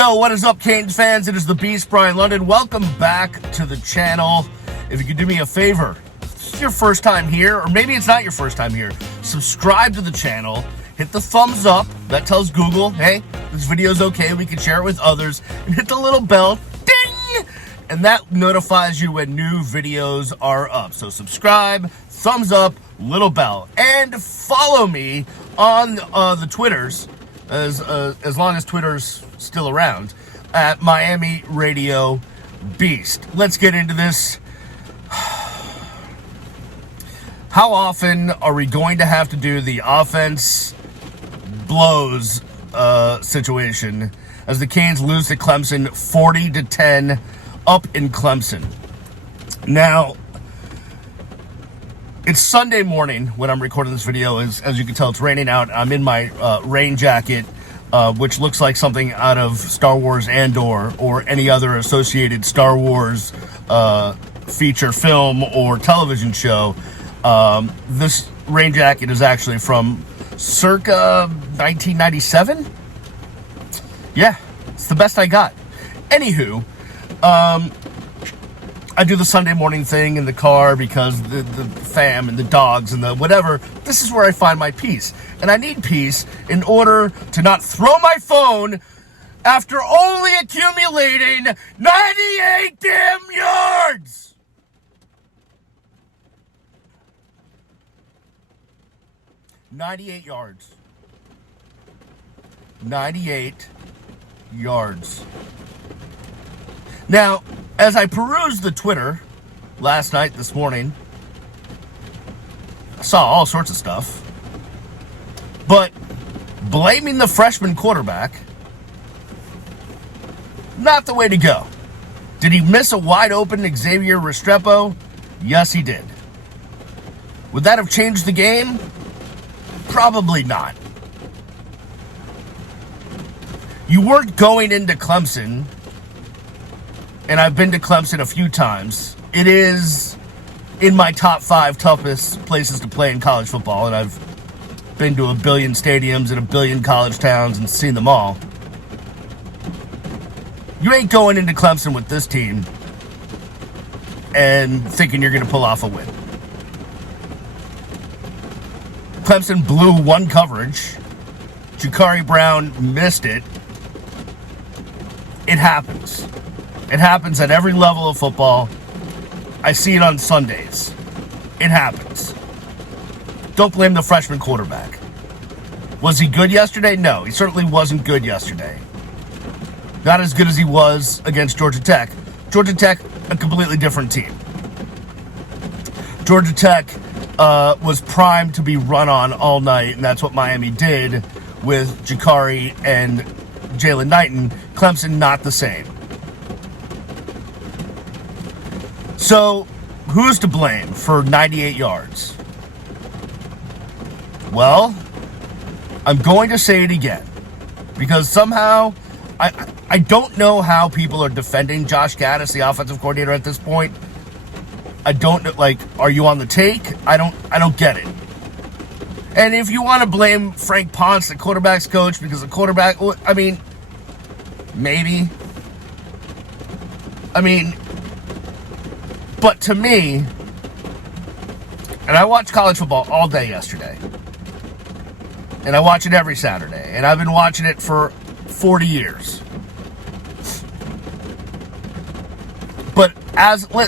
Yo, what is up, Canes fans? It is the Beast, Brian London. Welcome back to the channel. If you could do me a favor, if this is your first time here, or maybe it's not your first time here, subscribe to the channel, hit the thumbs up. That tells Google, hey, this video's okay, we can share it with others, and hit the little bell, ding! And that notifies you when new videos are up. So subscribe, thumbs up, little bell, and follow me on the Twitters, as long as Twitter's still around, at Miami Radio Beast. Let's get into this. How often are we going to have to do the offense blows situation as the Canes lose to Clemson 40-10 up in Clemson? Now, it's Sunday morning when I'm recording this video. As you can tell, it's raining out. I'm in my rain jacket, which looks like something out of Star Wars Andor or any other associated Star Wars feature film or television show. This rain jacket is actually from circa 1997. Yeah, it's the best I got. Anywho, I do the Sunday morning thing in the car because the fam and the dogs and the whatever, this is where I find my peace. And I need peace in order to not throw my phone after only accumulating 98 damn yards. $98 yards. 98 yards. Now, as I perused the Twitter last night, this morning, I saw all sorts of stuff. But blaming the freshman quarterback, not the way to go. Did he miss a wide open Xavier Restrepo? Yes, he did. Would that have changed the game? Probably not. You weren't going into Clemson, and I've been to Clemson a few times. It is in my top 5 toughest places to play in college football, and I've been to a billion stadiums and a billion college towns and seen them all. You ain't going into Clemson with this team and thinking you're going to pull off a win. Clemson blew one coverage. Ja'Carri Brown missed it. It happens. It happens at every level of football. I see it on Sundays. It happens. Don't blame the freshman quarterback. Was he good yesterday? No, he certainly wasn't good yesterday. Not as good as he was against Georgia Tech. Georgia Tech, a completely different team. Georgia Tech was primed to be run on all night, and that's what Miami did with Ja'Carri and Jalen Knighton. Clemson, not the same. So, who's to blame for 98 yards? Well, I'm going to say it again, because somehow, I don't know how people are defending Josh Gaddis, the offensive coordinator, at this point. I don't know, like, are you on the take? I don't get it. And if you want to blame Frank Ponce, the quarterback's coach, because the quarterback, I mean, maybe. I mean, but to me, and I watched college football all day yesterday, and I watch it every Saturday, and I've been watching it for 40 years. But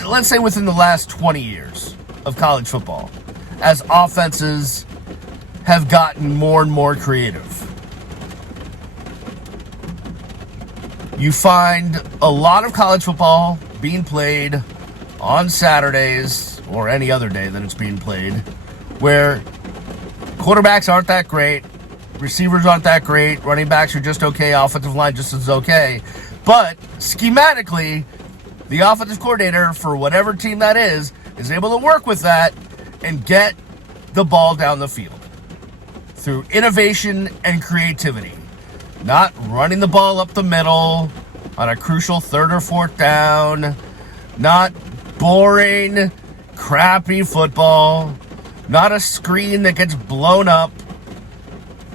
let's say within the last 20 years of college football, as offenses have gotten more and more creative, you find a lot of college football being played on Saturdays or any other day that it's being played, where quarterbacks aren't that great, receivers aren't that great, running backs are just okay, offensive line just as okay, but schematically, the offensive coordinator for whatever team that is able to work with that and get the ball down the field through innovation and creativity. Not running the ball up the middle on a crucial 3rd or 4th down. Not boring, crappy football. Not a screen that gets blown up.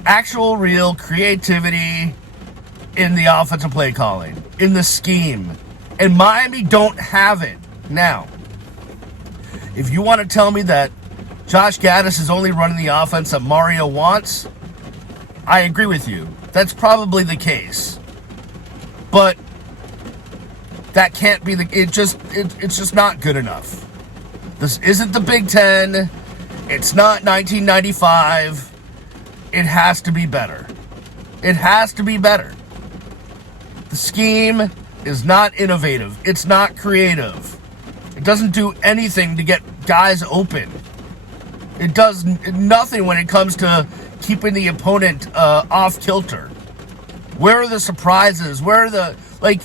Actual, real creativity, in the offensive play calling, in the scheme. And Miami don't have it. Now, if you want to tell me that Josh Gaddis is only running the offense that Mario wants, I agree with you. That's probably the case. But that can't be it's just not good enough. This isn't the Big Ten. It's not 1995. It has to be better. It has to be better. The scheme is not innovative. It's not creative. It doesn't do anything to get guys open. It does nothing when it comes to keeping the opponent off kilter. Where are the surprises? Where are the, like,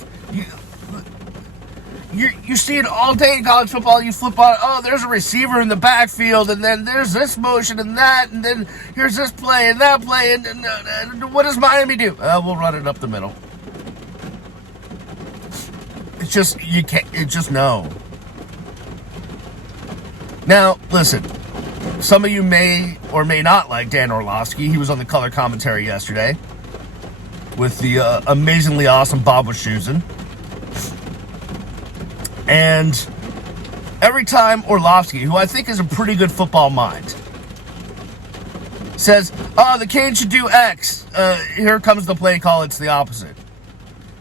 you see it all day in college football. You flip on, oh, there's a receiver in the backfield, and then there's this motion and that, and then here's this play and that play, and what does Miami do? We'll run it up the middle. It's just, you can't, it's just no. Now, listen, some of you may or may not like Dan Orlovsky. He was on the color commentary yesterday with the amazingly awesome Bob Wischusen. And every time Orlovsky, who I think is a pretty good football mind, says, oh, the Canes should do X, here comes the play call, it's the opposite.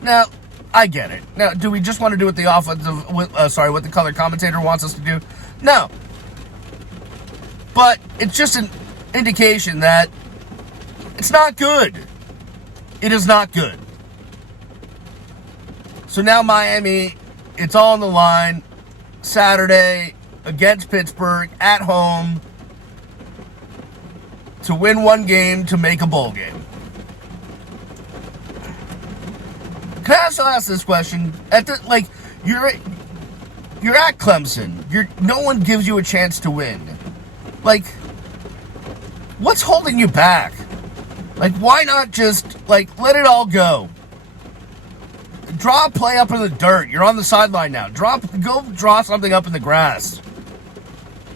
Now, I get it. Now, do we just want to do what the what the color commentator wants us to do? No. But it's just an indication that it's not good. It is not good. So now Miami, it's all on the line. Saturday against Pittsburgh at home to win one game to make a bowl game. Can I also ask this question? You're at Clemson. No one gives you a chance to win. Like, what's holding you back? Like, why not just, let it all go? Draw a play up in the dirt. You're on the sideline now. Go draw something up in the grass.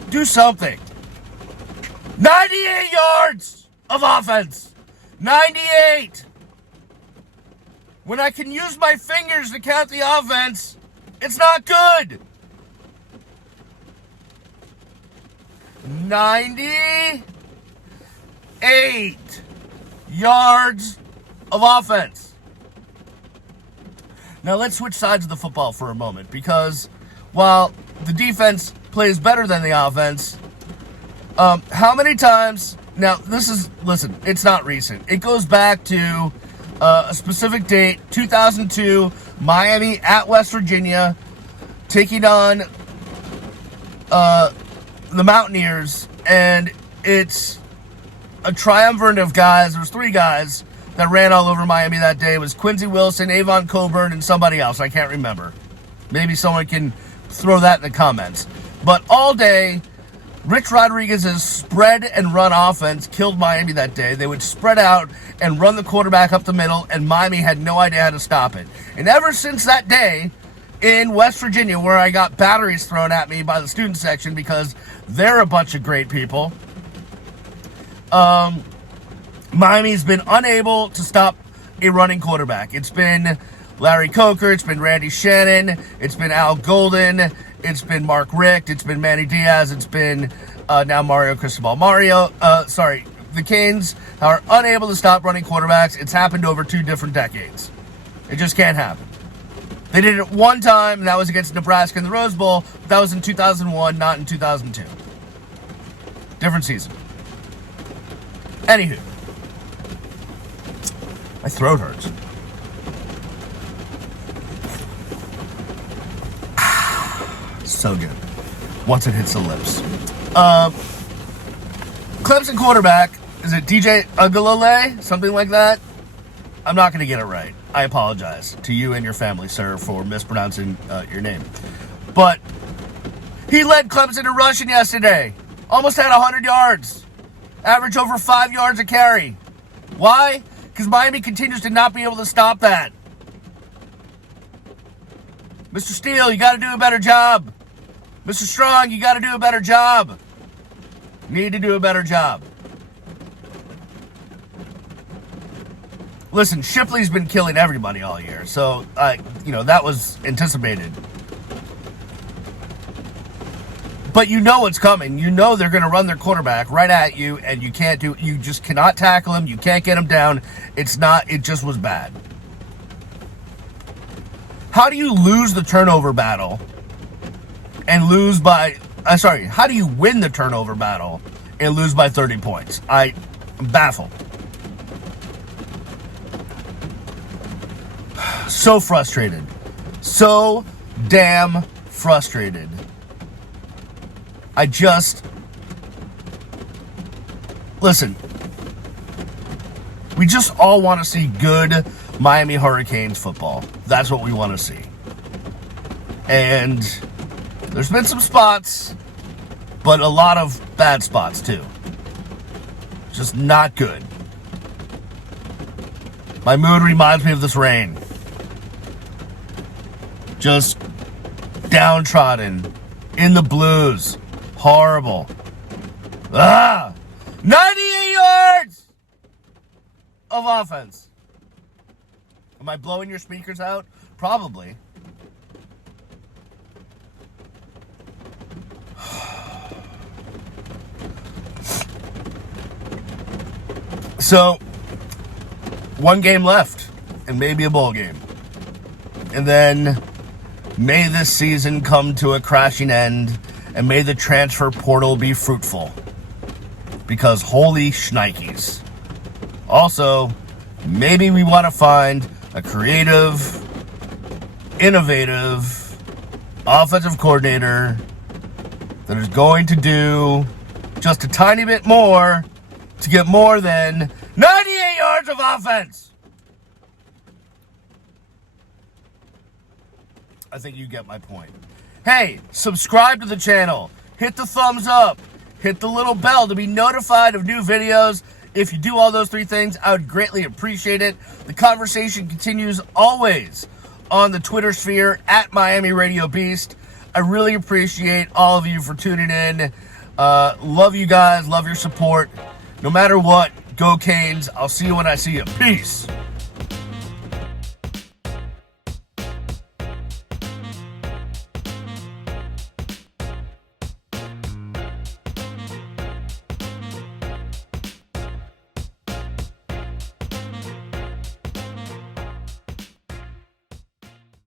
Do something. 98 yards of offense. 98. When I can use my fingers to count the offense, it's not good. 98 yards of offense. Now let's switch sides of the football for a moment, because while the defense plays better than the offense, how many times, now listen, it's not recent. It goes back to a specific date, 2002, Miami at West Virginia, taking on the Mountaineers, and it's a triumvirate of guys. There was 3 guys that ran all over Miami that day. It was Quincy Wilson, Avon Coburn, and somebody else. I can't remember. Maybe someone can throw that in the comments. But all day, Rich Rodriguez's spread and run offense killed Miami that day. They would spread out and run the quarterback up the middle, and Miami had no idea how to stop it. And ever since that day, in West Virginia, where I got batteries thrown at me by the student section because they're a bunch of great people, Miami's been unable to stop a running quarterback. It's been Larry Coker, it's been Randy Shannon, it's been Al Golden, it's been Mark Richt, it's been Manny Diaz, it's been now Mario Cristobal. The Canes are unable to stop running quarterbacks. It's happened over 2 different decades. It just can't happen. They did it one time, and that was against Nebraska in the Rose Bowl, but that was in 2001, not in 2002. Different season. Anywho, my throat hurts. So good. Once it hits the lips. Clemson quarterback, is it DJ Ugalele? Something like that? I'm not going to get it right. I apologize to you and your family, sir, for mispronouncing your name. But he led Clemson in rushing yesterday. Almost had 100 yards. Average over 5 yards a carry. Why? Because Miami continues to not be able to stop that. Mr. Steele, you got to do a better job. Mr. Strong, you got to do a better job. Need to do a better job. Listen, Shipley's been killing everybody all year, so, that was anticipated. But you know what's coming. You know they're going to run their quarterback right at you, and you just cannot tackle him. You can't get him down. It just was bad. How do you lose the turnover battle and lose by, how do you win the turnover battle and lose by 30 points? I'm baffled. So frustrated. So damn frustrated. Listen, we just all want to see good Miami Hurricanes football. That's what we want to see. And there's been some spots, but a lot of bad spots too. Just not good. My mood reminds me of this rain. Just downtrodden, in the blues, horrible. 98 yards of offense. Am I blowing your speakers out? Probably. So, one game left, and maybe a bowl game. And then, may this season come to a crashing end, and may the transfer portal be fruitful. Because holy shnikes. Also, maybe we want to find a creative, innovative, offensive coordinator that is going to do just a tiny bit more to get more than 98 yards of offense. I think you get my point. Hey, subscribe to the channel. Hit the thumbs up. Hit the little bell to be notified of new videos. If you do all those three things, I would greatly appreciate it. The conversation continues always on the Twitter sphere at Miami Radio Beast. I really appreciate all of you for tuning in. Love you guys. Love your support. No matter what, go Canes. I'll see you when I see you. Peace.